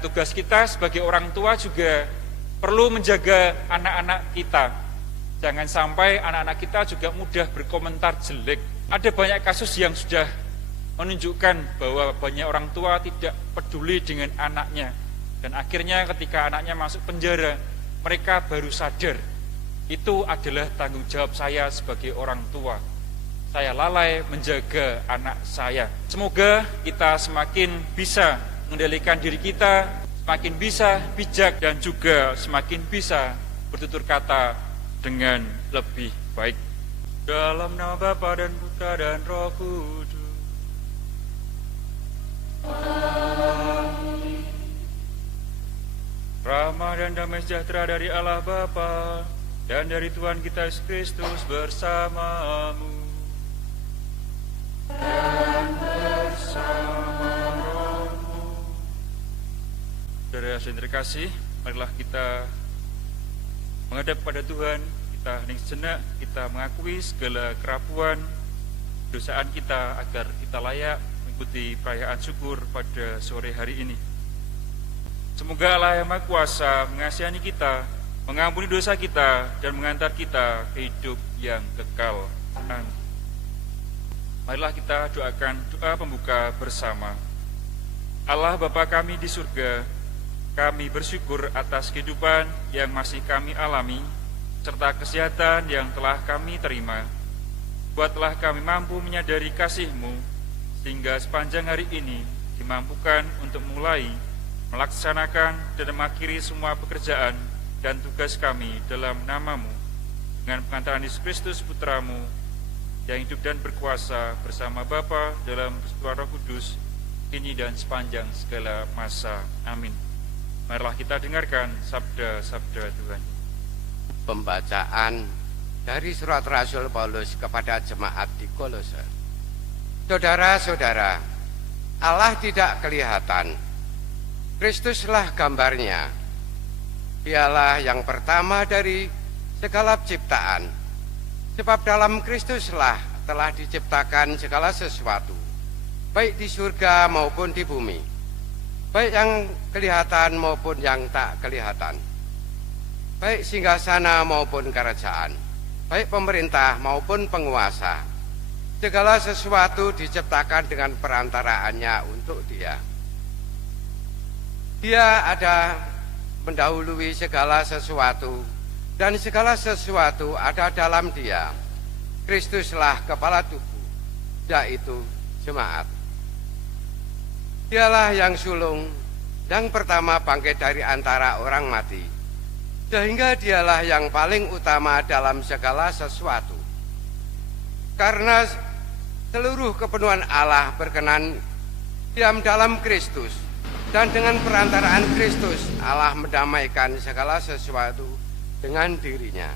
Tugas kita sebagai orang tua juga perlu menjaga anak-anak kita. Jangan sampai anak-anak kita juga mudah berkomentar jelek. Ada banyak kasus yang sudah menunjukkan bahwa banyak orang tua tidak peduli dengan anaknya. Dan akhirnya ketika anaknya masuk penjara, mereka baru sadar. Itu adalah tanggung jawab saya sebagai orang tua. Saya lalai menjaga anak saya. Semoga kita semakin bisa mengendalikan diri kita, semakin bisa bijak dan juga semakin bisa bertutur kata dengan lebih baik. Dalam nama Bapa dan Putra dan Roh Kudus. Amin. Rahmat dan damai sejahtera dari Allah Bapa dan dari Tuhan kita Yesus Kristus bersamamu. Dan bersama rohmu. Saudara yang terkasih, marilah kita menghadap pada Tuhan. Kita hening sejenak, kita mengakui segala kerapuan, dosaan kita agar kita layak mengikuti perayaan syukur pada sore hari ini. Semoga Allah yang Maha Kuasa mengasihani kita, mengampuni dosa kita, dan mengantar kita ke hidup yang kekal. Amin. Marilah kita doakan doa pembuka bersama. Allah Bapa kami di surga, kami bersyukur atas kehidupan yang masih kami alami, serta kesehatan yang telah kami terima. Buatlah kami mampu menyadari kasih-Mu, sehingga sepanjang hari ini dimampukan untuk mulai melaksanakan dan mengakhiri semua pekerjaan dan tugas kami dalam nama-Mu, dengan pengantaran Yesus Kristus Putra-Mu, yang hidup dan berkuasa bersama Bapa dalam persekutuan Roh Kudus, kini dan sepanjang segala masa. Amin. Marilah kita dengarkan sabda-sabda Tuhan. Pembacaan dari surat Rasul Paulus kepada jemaat di Kolose. Saudara-saudara, Allah tidak kelihatan. Kristuslah gambarnya. Dialah yang pertama dari segala ciptaan. Sebab dalam Kristuslah telah diciptakan segala sesuatu, baik di surga maupun di bumi, baik yang kelihatan maupun yang tak kelihatan, baik singgasana maupun kerajaan, baik pemerintah maupun penguasa. Segala sesuatu diciptakan dengan perantaraannya untuk Dia. Dia ada mendahului segala sesuatu, dan segala sesuatu ada dalam Dia. Kristuslah kepala tubuh, yaitu jemaat. Dialah yang sulung, yang pertama bangkit dari antara orang mati, sehingga Dialah yang paling utama dalam segala sesuatu. Karena seluruh kepenuhan Allah berkenan diam dalam Kristus, dan dengan perantaraan Kristus Allah mendamaikan segala sesuatu dengan dirinya,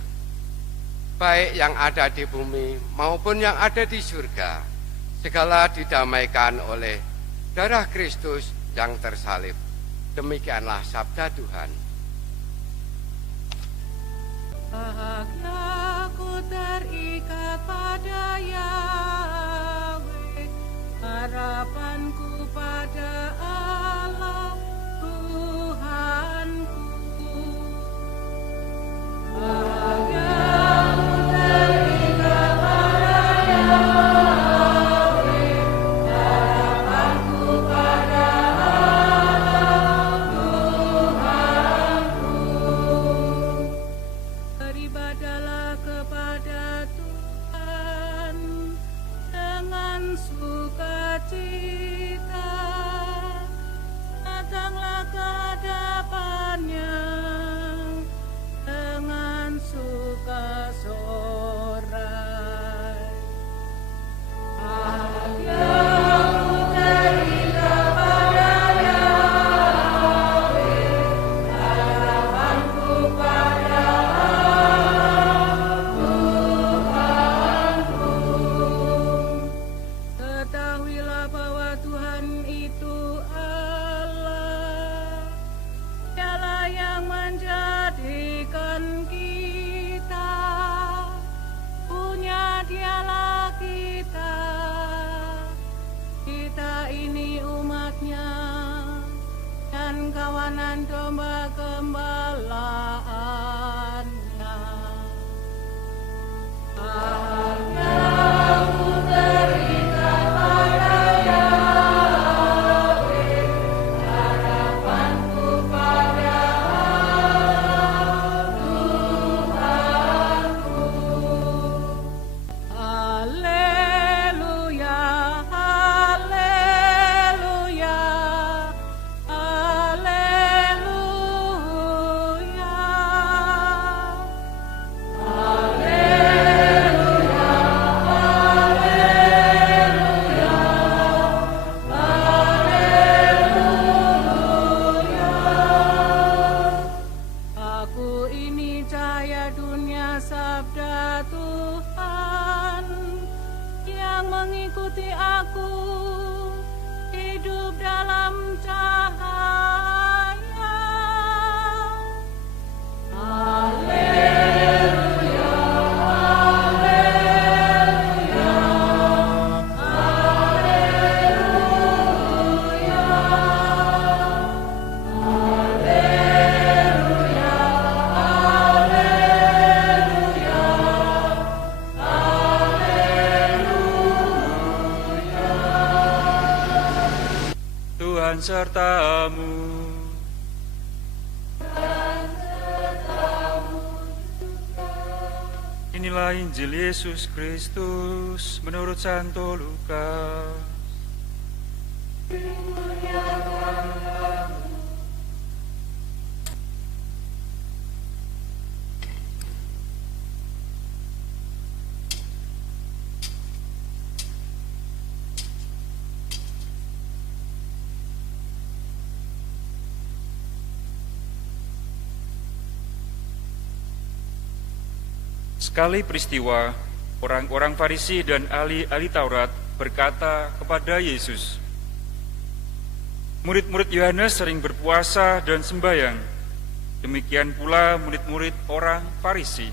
baik yang ada di bumi maupun yang ada di surga. Segala didamaikan oleh darah Kristus yang tersalib. Demikianlah sabda Tuhan. Bahagia ku terikat pada Yahweh, harapanku pada Allah Tuhanku. Beribadalah kepada Tuhan dengan sukacita, kawanan domba gembalaannya. Hanya ku terikat pada Yahweh, harapanku pada Tuhanku. Haleluya, haleluya, haleluya. Aku ini cahaya dunia, sabda Tuhan, yang mengikuti aku hidup dalam cahaya. Haleluya, haleluya, haleluya, haleluya, Tuhan sertamu. Inilah Injil Yesus Kristus menurut Santo Lukas. Sekali peristiwa, orang-orang Farisi dan ahli Taurat berkata kepada Yesus, "Murid-murid Yohanes sering berpuasa dan sembahyang, demikian pula murid-murid orang Farisi.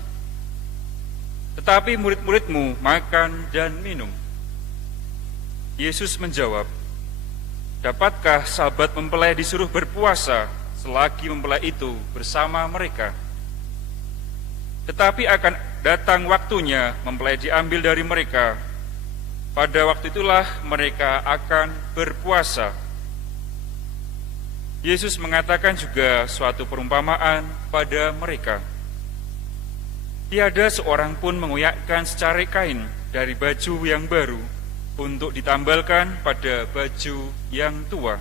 Tetapi murid-muridmu makan dan minum." Yesus menjawab, "Dapatkah sahabat mempelai disuruh berpuasa selagi mempelai itu bersama mereka? Tetapi akan datang waktunya mempelai diambil dari mereka. Pada waktu itulah mereka akan berpuasa." Yesus mengatakan juga suatu perumpamaan kepada mereka. Tiada seorang pun mengoyakkan secarik kain dari baju yang baru untuk ditambalkan pada baju yang tua.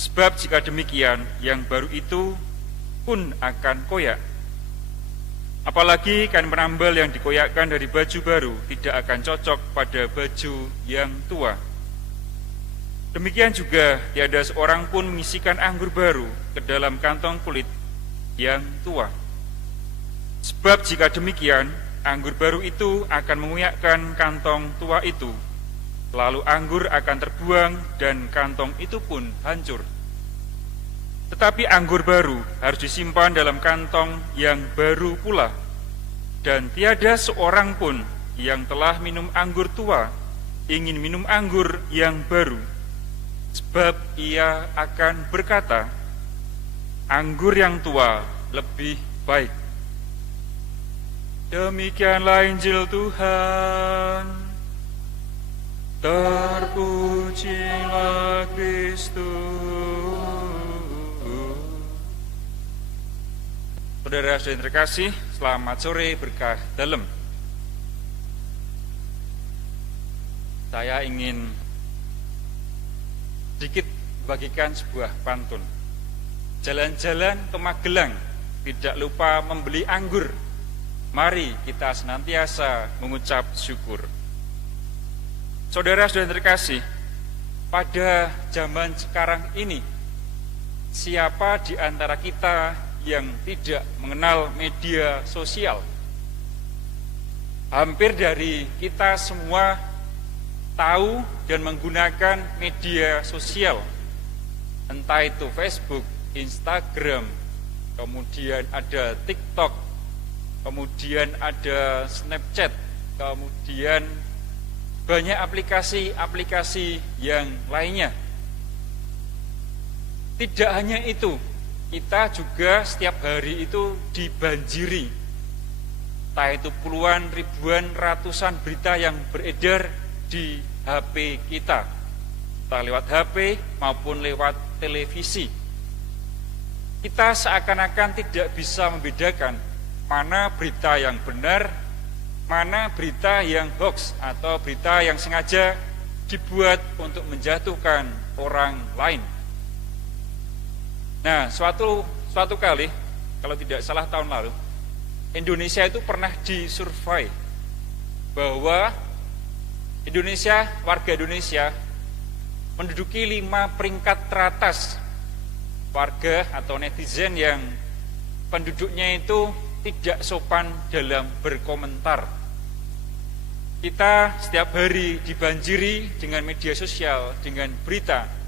Sebab jika demikian, yang baru itu pun akan koyak. Apalagi kain penambal yang dikoyakkan dari baju baru tidak akan cocok pada baju yang tua. Demikian juga tiada seorang pun mengisikan anggur baru ke dalam kantong kulit yang tua. Sebab jika demikian, anggur baru itu akan mengoyakkan kantong tua itu, lalu anggur akan terbuang dan kantong itu pun hancur. Tetapi anggur baru harus disimpan dalam kantong yang baru pula, dan tiada seorang pun yang telah minum anggur tua ingin minum anggur yang baru, sebab ia akan berkata, anggur yang tua lebih baik. Demikianlah Injil Tuhan. Terpujilah Kristus. Saudara-saudara yang terkasih, selamat sore berkah dalam. Saya ingin sedikit bagikan sebuah pantun. Jalan-jalan ke Magelang, tidak lupa membeli anggur. Mari kita senantiasa mengucap syukur. Saudara-saudara yang terkasih, pada zaman sekarang ini, siapa di antara kita yang tidak mengenal media sosial? Hampir dari kita semua tahu dan menggunakan media sosial, entah itu Facebook, Instagram, kemudian ada TikTok, kemudian ada Snapchat, kemudian banyak aplikasi-aplikasi yang lainnya. Tidak hanya itu, kita juga setiap hari itu dibanjiri, entah itu puluhan, ribuan, ratusan berita yang beredar di HP kita, entah lewat HP maupun lewat televisi. Kita seakan-akan tidak bisa membedakan mana berita yang benar, mana berita yang hoax atau berita yang sengaja dibuat untuk menjatuhkan orang lain. Nah, suatu kali, kalau tidak salah tahun lalu, Indonesia itu pernah disurvei bahwa warga Indonesia menduduki 5 peringkat teratas warga atau netizen yang penduduknya itu tidak sopan dalam berkomentar. Kita setiap hari dibanjiri dengan media sosial, dengan berita,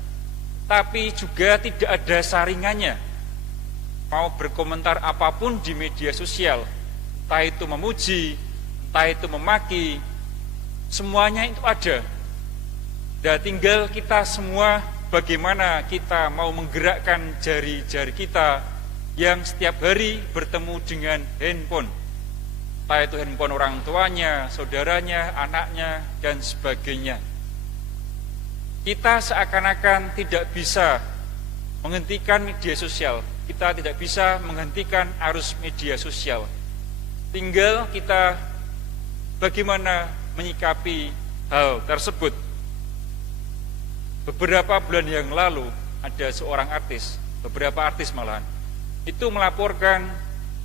tapi juga tidak ada saringannya. Mau berkomentar apapun di media sosial, entah itu memuji, entah itu memaki, semuanya itu ada. Dan tinggal kita semua bagaimana kita mau menggerakkan jari-jari kita yang setiap hari bertemu dengan handphone. Entah itu handphone orang tuanya, saudaranya, anaknya, dan sebagainya. Kita seakan-akan tidak bisa menghentikan media sosial. Kita tidak bisa menghentikan arus media sosial. Tinggal kita bagaimana menyikapi hal tersebut. Beberapa bulan yang lalu ada seorang artis, beberapa artis malahan, itu melaporkan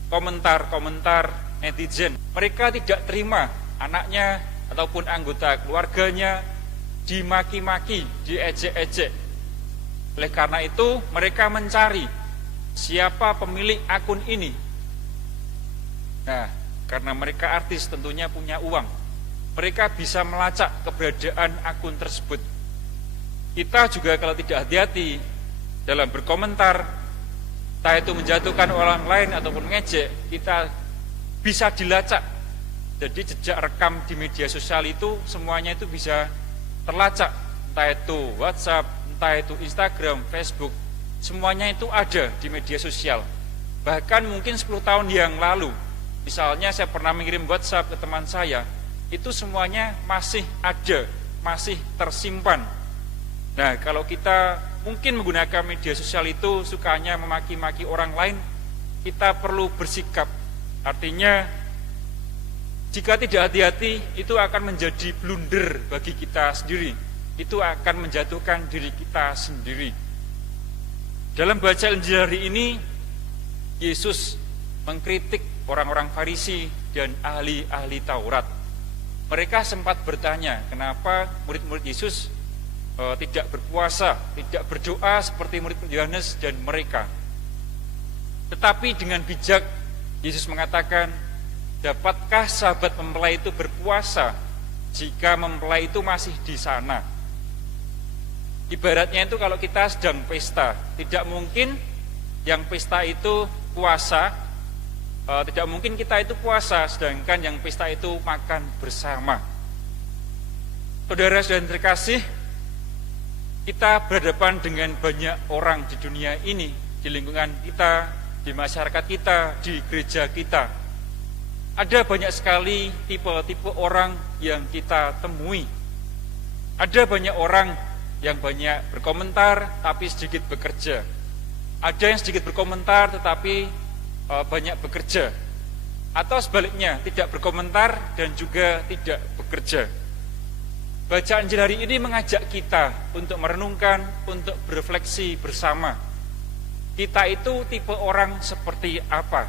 komentar-komentar netizen. Mereka tidak terima anaknya ataupun anggota keluarganya dimaki-maki, diejek-ejek. Oleh karena itu, mereka mencari siapa pemilik akun ini. Nah, karena mereka artis tentunya punya uang, mereka bisa melacak keberadaan akun tersebut. Kita juga kalau tidak hati-hati dalam berkomentar, entah itu menjatuhkan orang lain ataupun ngejek, kita bisa dilacak. Jadi jejak rekam di media sosial itu semuanya itu bisa terlacak, entah itu WhatsApp, entah itu Instagram, Facebook, semuanya itu ada di media sosial. Bahkan mungkin 10 tahun yang lalu, misalnya saya pernah mengirim WhatsApp ke teman saya, itu semuanya masih ada, masih tersimpan. Nah, kalau kita mungkin menggunakan media sosial itu sukanya memaki-maki orang lain, kita perlu bersikap. Artinya, jika tidak hati-hati, itu akan menjadi blunder bagi kita sendiri. Itu akan menjatuhkan diri kita sendiri. Dalam baca Injil hari ini, Yesus mengkritik orang-orang Farisi dan ahli-ahli Taurat. Mereka sempat bertanya, kenapa murid-murid Yesus tidak berpuasa, tidak berdoa seperti murid Yohanes dan mereka. Tetapi dengan bijak, Yesus mengatakan, dapatkah sahabat mempelai itu berpuasa jika mempelai itu masih di sana? Ibaratnya itu kalau kita sedang pesta, tidak mungkin yang pesta itu puasa, tidak mungkin kita itu puasa, sedangkan yang pesta itu makan bersama. Saudara-saudara terkasih, kita berhadapan dengan banyak orang di dunia ini, di lingkungan kita, di masyarakat kita, di gereja kita. Ada banyak sekali tipe-tipe orang yang kita temui. Ada banyak orang yang banyak berkomentar tapi sedikit bekerja. Ada yang sedikit berkomentar tetapi banyak bekerja. Atau sebaliknya, tidak berkomentar dan juga tidak bekerja. Bacaan Injil hari ini mengajak kita untuk merenungkan, untuk berefleksi bersama. Kita itu tipe orang seperti apa?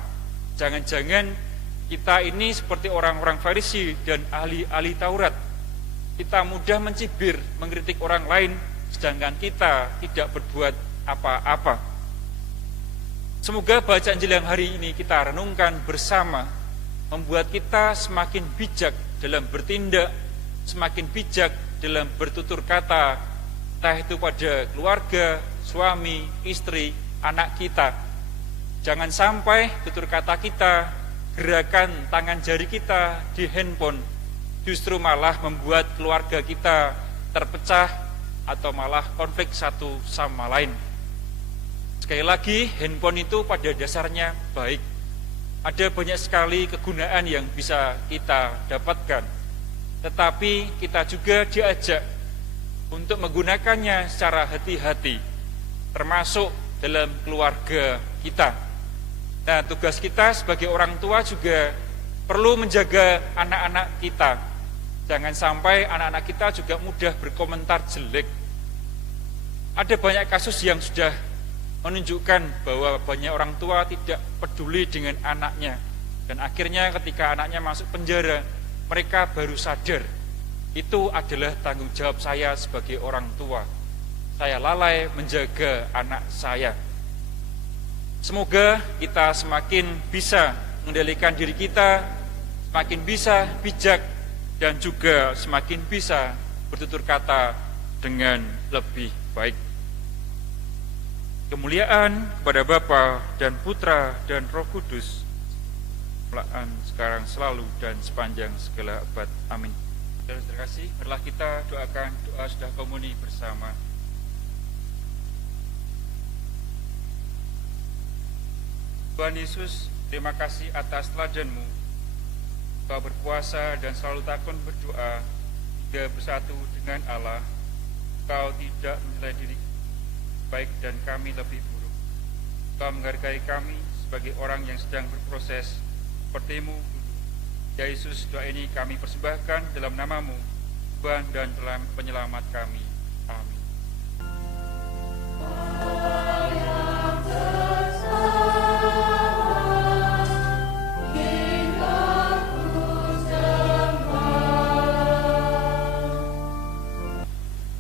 Jangan-jangan kita ini seperti orang-orang Farisi dan ahli-ahli Taurat. Kita mudah mencibir, mengkritik orang lain, sedangkan kita tidak berbuat apa-apa. Semoga bacaan Injil yang hari ini kita renungkan bersama, membuat kita semakin bijak dalam bertindak, semakin bijak dalam bertutur kata, entah itu pada keluarga, suami, istri, anak kita. Jangan sampai tutur kata kita, gerakan tangan jari kita di handphone justru malah membuat keluarga kita terpecah atau malah konflik satu sama lain. Sekali lagi, handphone itu pada dasarnya baik. Ada banyak sekali kegunaan yang bisa kita dapatkan. Tetapi kita juga diajak untuk menggunakannya secara hati-hati, termasuk dalam keluarga kita. Nah, tugas kita sebagai orang tua juga perlu menjaga anak-anak kita. Jangan sampai anak-anak kita juga mudah berkomentar jelek. Ada banyak kasus yang sudah menunjukkan bahwa banyak orang tua tidak peduli dengan anaknya. Dan akhirnya ketika anaknya masuk penjara, mereka baru sadar, itu adalah tanggung jawab saya sebagai orang tua. Saya lalai menjaga anak saya. Semoga kita semakin bisa mengendalikan diri kita, semakin bisa bijak, dan juga semakin bisa bertutur kata dengan lebih baik. Kemuliaan kepada Bapa dan Putra dan Roh Kudus, mulaan sekarang selalu dan sepanjang segala abad. Amin. Terima kasih. Marilah kita doakan doa sudah komuni bersama. Tuhan Yesus, terima kasih atas teladan-Mu. Kau berpuasa dan selalu takut berdoa hingga bersatu dengan Allah. Kau tidak menilai diri baik dan kami lebih buruk. Kau menghargai kami sebagai orang yang sedang berproses seperti-Mu dulu. Ya Yesus, doa ini kami persembahkan dalam nama-Mu, Tuhan dan penyelamat kami. Amin.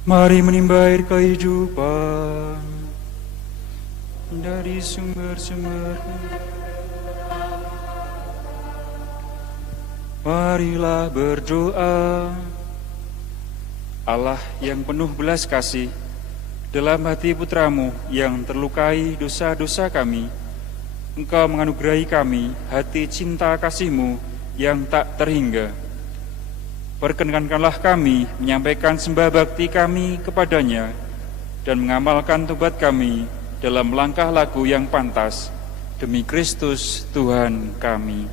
Mari menimba air kehidupan dari sumber-sumber. Marilah berdoa. Allah yang penuh belas kasih, dalam hati putra-Mu yang terlukai dosa-dosa kami, Engkau menganugerahi kami hati cinta kasih-Mu yang tak terhingga. Perkenankanlah kami menyampaikan sembah bakti kami kepadanya dan mengamalkan tobat kami dalam langkah laku yang pantas demi Kristus Tuhan kami.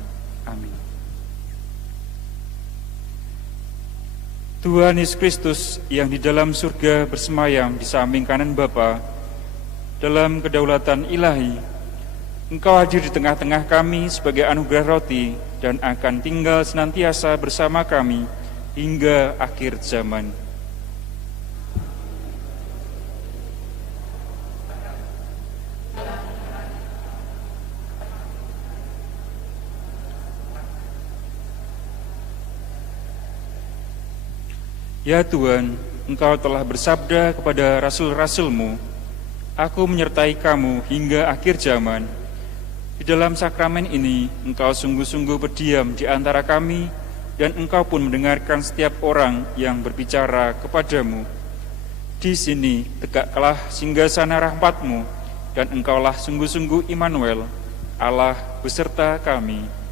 Amin. Tuhan Yesus Kristus yang di dalam surga bersemayam di samping kanan Bapa, dalam kedaulatan ilahi, Engkau hadir di tengah-tengah kami sebagai anugerah roti dan akan tinggal senantiasa bersama kami hingga akhir zaman. Ya Tuhan, Engkau telah bersabda kepada rasul-rasul-Mu, Aku menyertai kamu hingga akhir zaman. Di dalam sakramen ini, Engkau sungguh-sungguh berdiam di antara kami, dan Engkau pun mendengarkan setiap orang yang berbicara kepadamu. Di sini tegaklah singgasana rahmat-Mu, dan Engkaulah sungguh-sungguh Immanuel, Allah beserta kami.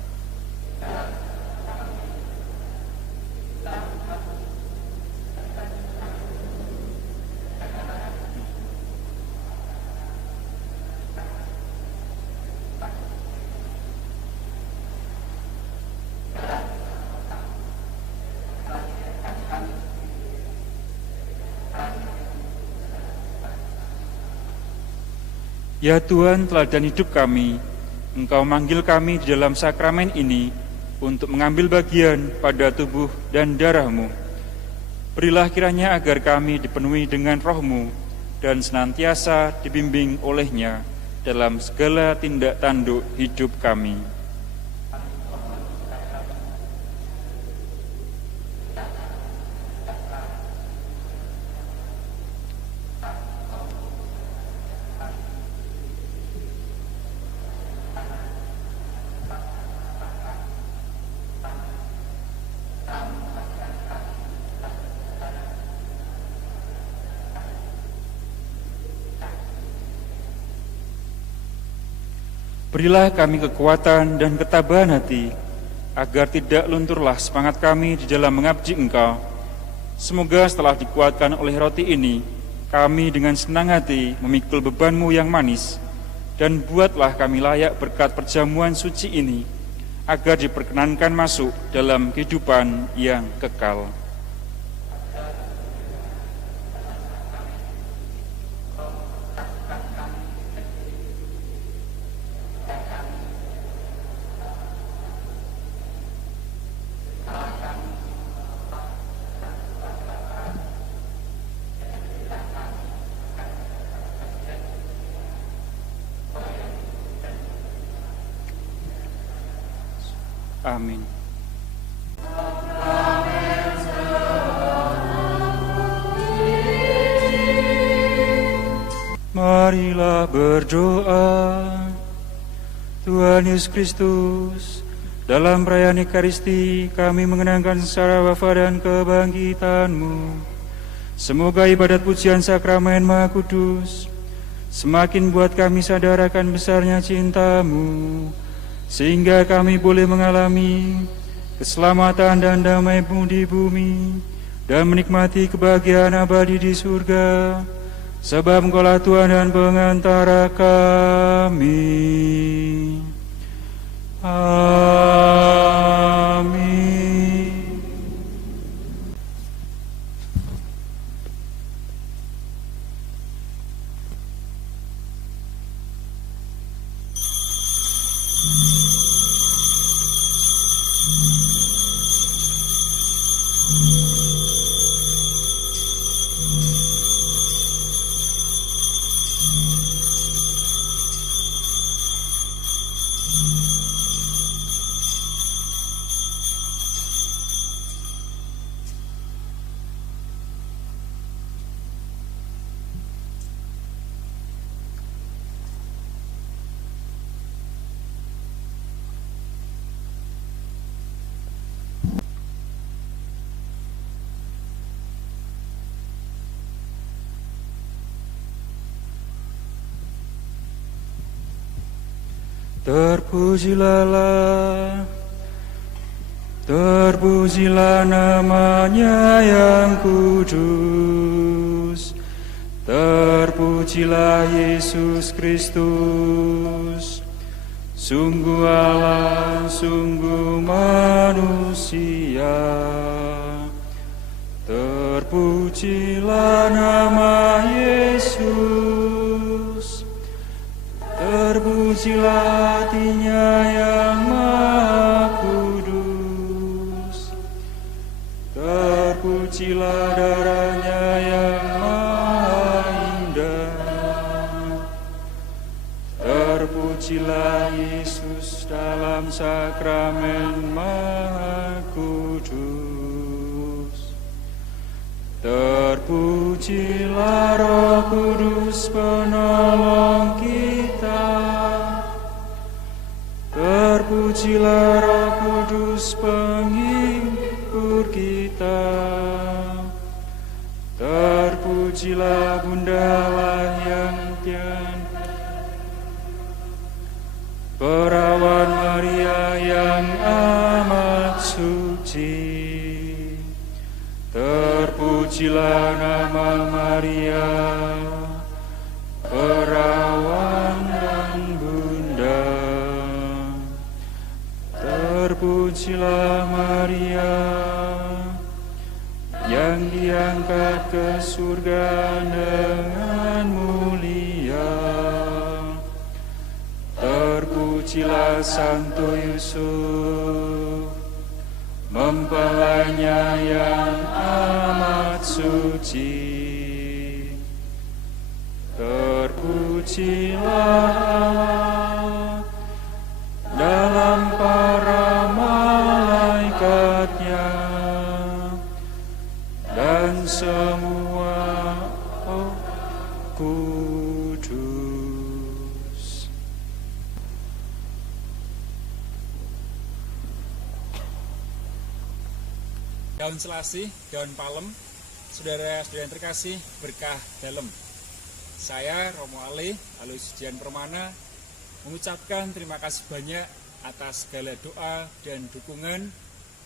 Ya Tuhan, teladan hidup kami, Engkau manggil kami di dalam sakramen ini untuk mengambil bagian pada tubuh dan darah-Mu. Berilah kiranya agar kami dipenuhi dengan Roh-Mu dan senantiasa dibimbing olehnya dalam segala tindak tanduk hidup kami. Berilah kami kekuatan dan ketabahan hati, agar tidak lunturlah semangat kami di dalam mengabdi Engkau. Semoga setelah dikuatkan oleh roti ini, kami dengan senang hati memikul beban-Mu yang manis, dan buatlah kami layak berkat perjamuan suci ini, agar diperkenankan masuk dalam kehidupan yang kekal. Amin. Marilah berdoa. Tuhan Yesus Kristus, dalam perayaan Ekaristi kami mengenangkan secara wafat dan kebangkitan-Mu. Semoga ibadat pujian sakramen Maha Kudus semakin buat kami sadar akan besarnya cinta-Mu, sehingga kami boleh mengalami keselamatan dan damai-Mu di bumi dan menikmati kebahagiaan abadi di surga, sebab Engkaulah Tuhan dan pengantara kami. Amin. Terpujilah namanya yang kudus, terpujilah Yesus Kristus, sungguh Allah, sungguh manusia. Terpujilah nama Yesus, terpujilah hatinya yang maha kudus, terpujilah darahnya yang maha indah, terpujilah Yesus dalam sakramen maha kudus, terpujilah Roh Kudus penolong kita, terpujilah Roh Kudus penghibur kita, terpujilah Bunda layanan, Perawan Maria yang amat suci. Terpujilah nama Maria, Perawan dan Bunda. Terpujilah Maria yang diangkat ke surga dengan mulia. Terpujilah Santo Yusuf, mempelainya yang amat suci. Terpujilah Allah dalam para malaikatnya dan semua kudus. Daun selasih, daun palem, saudara-saudara yang terkasih, berkah dalem. Saya Romo Ale, Aloysius Dian Permana, mengucapkan terima kasih banyak atas segala doa dan dukungan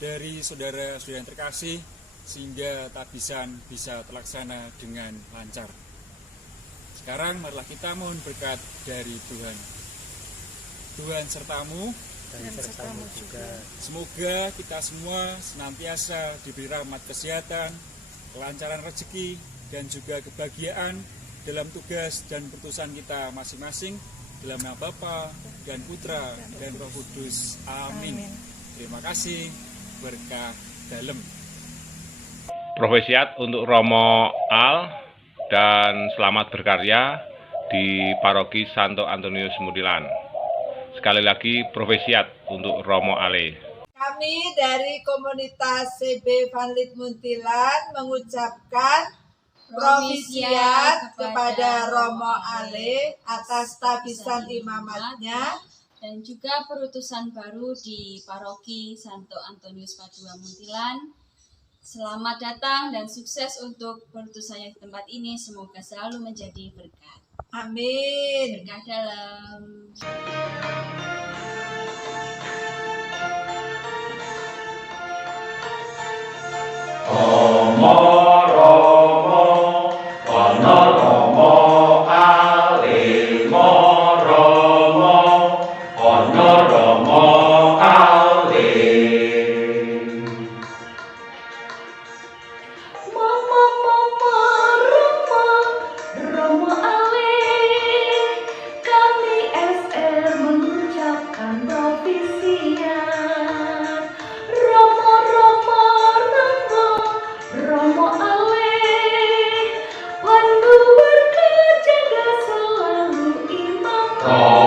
dari saudara-saudara yang terkasih, sehingga tabisan bisa terlaksana dengan lancar. Sekarang marilah kita mohon berkat dari Tuhan. Tuhan sertamu dan sertamu juga. Semoga kita semua senantiasa diberi rahmat kesehatan, kelancaran rezeki, dan juga kebahagiaan dalam tugas dan keputusan kita masing-masing, dalam nama Bapa dan Putra dan Roh Kudus. Amin. Terima kasih. Berkah dalam. Profesiat untuk Romo Al dan selamat berkarya di Paroki Santo Antonius Muntilan. Sekali lagi profesiat untuk Romo Ale. Kami dari komunitas CB Vanlit Muntilan mengucapkan profesiat kepada Romo Ale atas tabisan imamatnya dan juga perutusan baru di Paroki Santo Antonius Padua Muntilan. Selamat datang dan sukses untuk perutusannya di tempat ini. Semoga selalu menjadi berkat. Amin. Berkah dalam. Romo Ale, kami SR mengucapkan profesiat. Romo Ale, pandu berkat jaga selalu imam.